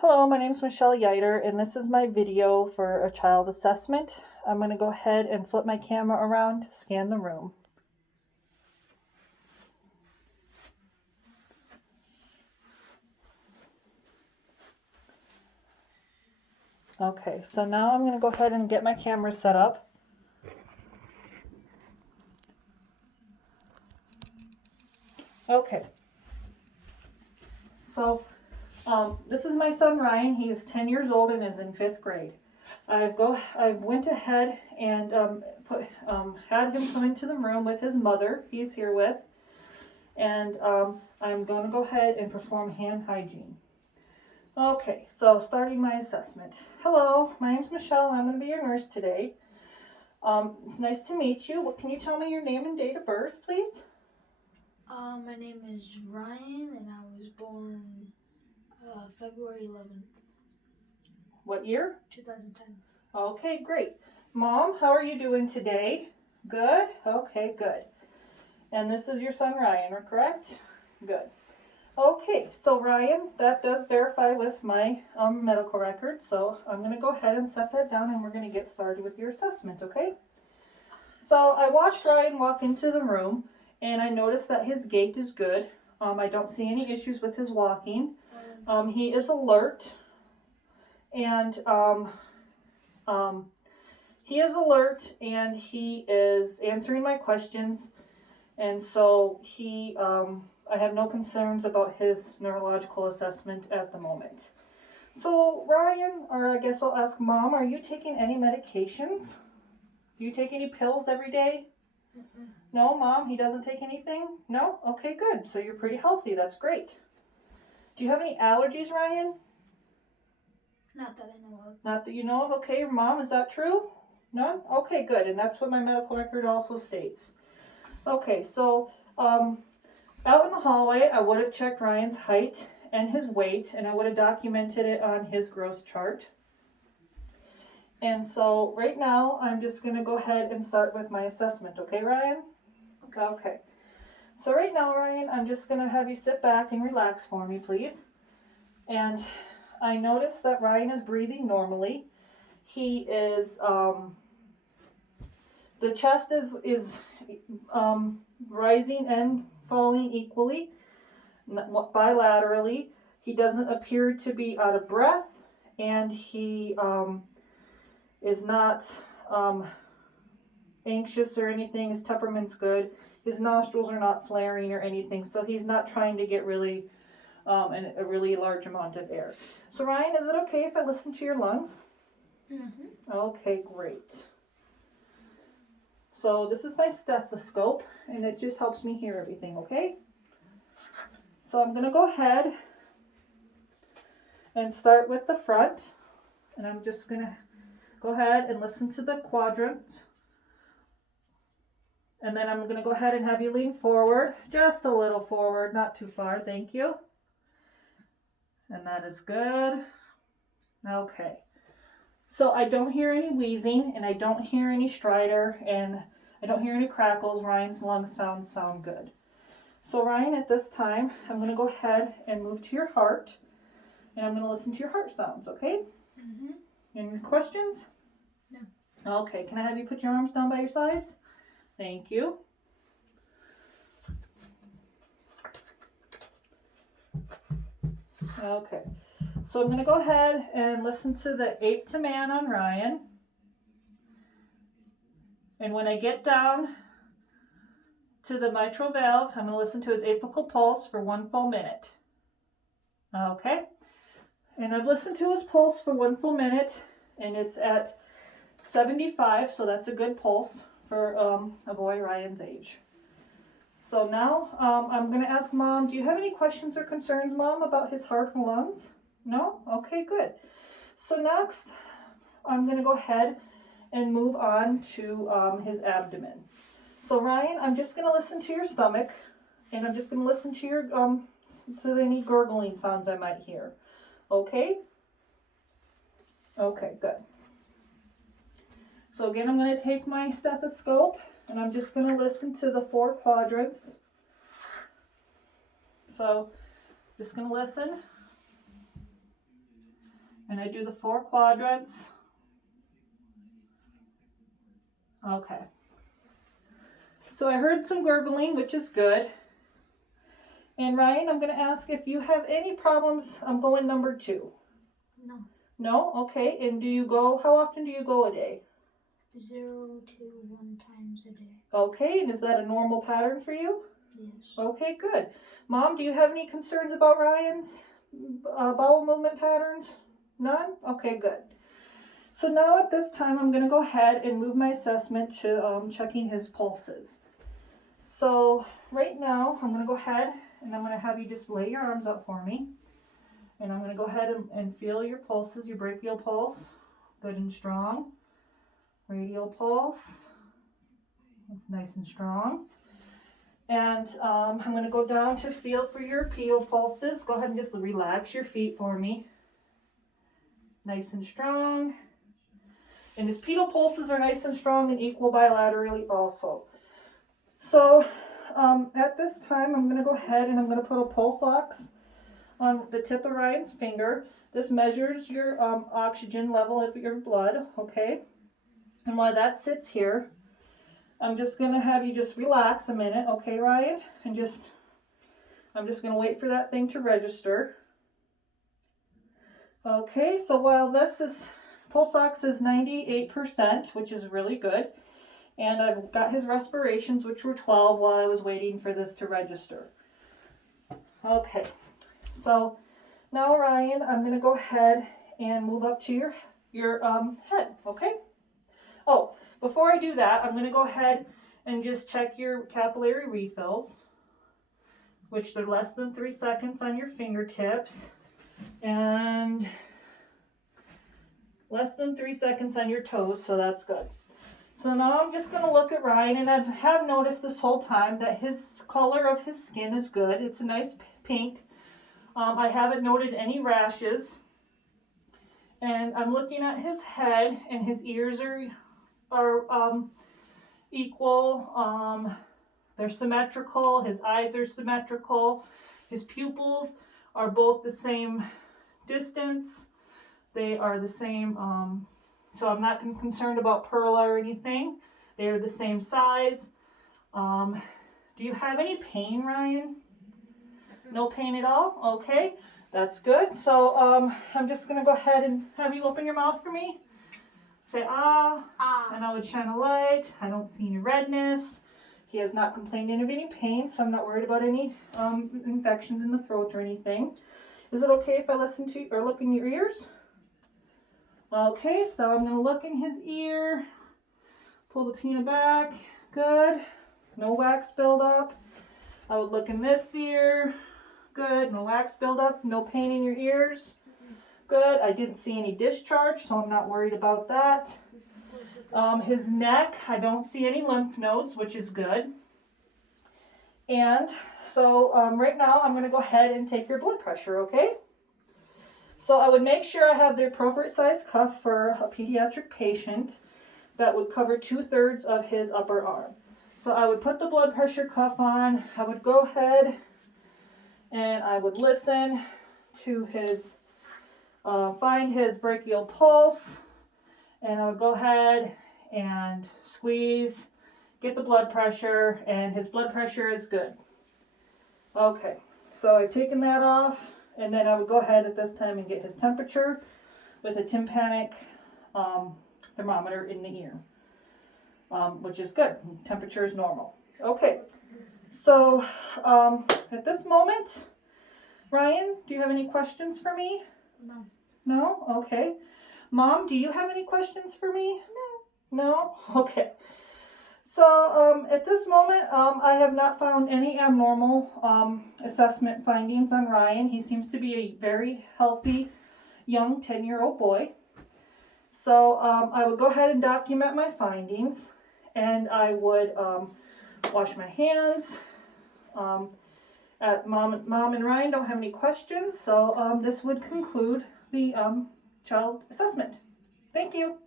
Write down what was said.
Hello, my name is Michelle Yeiter, and this is my video for a child assessment. I'm going to go ahead and flip my camera around to scan the room. Okay, so now I'm going to go ahead and get my camera set up. Okay, so this is my son Ryan. He is 10 years old and is in 5th grade. I went ahead and had him come into the room with his mother. He's here with, and I'm going to go ahead and perform hand hygiene. Okay, so starting my assessment. Hello, my name's Michelle, and I'm going to be your nurse today. It's nice to meet you. Can you tell me your name and date of birth, please? My name is Ryan, and I was born February 11th, What year? 2010. Okay, great. Mom, how are you doing today? Good? Okay, good. And this is your son Ryan, correct? Good. Okay, so Ryan, that does verify with my medical record, so I'm going to go ahead and set that down and we're going to get started with your assessment, okay? So I watched Ryan walk into the room and I noticed that his gait is good. I don't see any issues with his walking. He is alert, and he is answering my questions, and so I have no concerns about his neurological assessment at the moment. So Ryan, or I guess I'll ask Mom, are you taking any medications? Do you take any pills every day? Mm-mm. No, Mom, he doesn't take anything? No? Okay, good. So you're pretty healthy. That's great. Do you have any allergies, Ryan? Not that I know of. Not that you know of? Okay, Mom, is that true? None? Okay, good. And that's what my medical record also states. Okay, so out in the hallway, I would have checked Ryan's height and his weight, and I would have documented it on his growth chart. And so right now, I'm just going to go ahead and start with my assessment. Okay, Ryan? Okay. So right now, Ryan, I'm just going to have you sit back and relax for me, please. And I notice that Ryan is breathing normally. He is, the chest is rising and falling equally, bilaterally. He doesn't appear to be out of breath, and he is not anxious or anything. His temperament's good. His nostrils are not flaring or anything, so he's not trying to get really a really large amount of air. So Ryan, is it okay if I listen to your lungs? Mm-hmm. Okay, great. So this is my stethoscope, and it just helps me hear everything, okay? So I'm going to go ahead and start with the front, and I'm just going to go ahead and listen to the quadrant. And then I'm going to go ahead and have you lean forward, just a little forward, not too far, thank you. And that is good. Okay. So I don't hear any wheezing, and I don't hear any stridor, and I don't hear any crackles. Ryan's lungs sound good. So Ryan, at this time, I'm going to go ahead and move to your heart, and I'm going to listen to your heart sounds, okay? Mm-hmm. Any questions? No. Okay, can I have you put your arms down by your sides? Thank you. Okay, so I'm going to go ahead and listen to the ape to man on Ryan. And when I get down to the mitral valve, I'm going to listen to his apical pulse for 1 full minute. Okay, and I've listened to his pulse for 1 full minute, and it's at 75, so that's a good pulse for a boy Ryan's age. So now I'm going to ask Mom, do you have any questions or concerns, Mom, about his heart and lungs? No? Okay, good. So next, I'm going to go ahead and move on to his abdomen. So Ryan, I'm just going to listen to your stomach, and I'm just going to listen to your to any gurgling sounds I might hear. Okay? Okay, good. So again, I'm going to take my stethoscope, and I'm just going to listen to the 4 quadrants. So just going to listen. And I do the 4 quadrants. Okay. So I heard some gurgling, which is good. And Ryan, I'm going to ask if you have any problems going number 2. No. No? Okay. And how often do you go a day? 0 to 1 times a day. Okay. And is that a normal pattern for you? Yes. Okay, good. Mom, do you have any concerns about Ryan's bowel movement patterns? None? Okay, good. So now at this time, I'm going to go ahead and move my assessment to checking his pulses. So right now, I'm going to go ahead and I'm going to have you just lay your arms up for me. And I'm going to go ahead and feel your pulses, your brachial pulse, good and strong. Radial pulse, it's nice and strong. And I'm going to go down to feel for your pedal pulses. Go ahead and just relax your feet for me. Nice and strong. And his pedal pulses are nice and strong and equal bilaterally also. So at this time, I'm going to go ahead and I'm going to put a pulse ox on the tip of Ryan's finger. This measures your oxygen level of your blood, okay? And while that sits here, I'm just going to have you just relax a minute, okay, Ryan? And I'm just going to wait for that thing to register. Okay, so while pulse ox is 98%, which is really good. And I've got his respirations, which were 12 while I was waiting for this to register. Okay, so now Ryan, I'm going to go ahead and move up to your head, okay? Oh, before I do that, I'm going to go ahead and just check your capillary refills, which they're less than 3 seconds on your fingertips and less than 3 seconds on your toes, so that's good. So now I'm just going to look at Ryan, and I have noticed this whole time that his color of his skin is good. It's a nice pink. I haven't noted any rashes. And I'm looking at his head, and his ears are equal. They're symmetrical. His eyes are symmetrical. His pupils are both the same distance. They are the same, so I'm not concerned about perla or anything. They are the same size. Do you have any pain, Ryan? No pain at all? Okay, that's good. So I'm just going to go ahead and have you open your mouth for me. Say ah, and I would shine a light. I don't see any redness. He has not complained of any pain, so I'm not worried about any infections in the throat or anything. Is it okay if I listen to or look in your ears? Okay, so I'm going to look in his ear, pull the peanut back, good, no wax buildup. I would look in this ear, good, no wax buildup, no pain in your ears, good. I didn't see any discharge, so I'm not worried about that. His neck, I don't see any lymph nodes, which is good. And so right now I'm going to go ahead and take your blood pressure, okay? So I would make sure I have the appropriate size cuff for a pediatric patient that would cover 2/3 of his upper arm. So I would put the blood pressure cuff on. I would go ahead and I would listen to find his brachial pulse. And I would go ahead and squeeze, get the blood pressure, and his blood pressure is good. Okay, so I've taken that off. And then I would go ahead at this time and get his temperature with a tympanic thermometer in the ear, which is good. Temperature is normal. Okay, so at this moment, Ryan, do you have any questions for me? No. No? Okay. Mom, do you have any questions for me? No. No? Okay. So at this moment, I have not found any abnormal assessment findings on Ryan. He seems to be a very healthy young 10-year-old boy. So I would go ahead and document my findings, and I would wash my hands. Mom and Ryan don't have any questions, so this would conclude the child assessment. Thank you.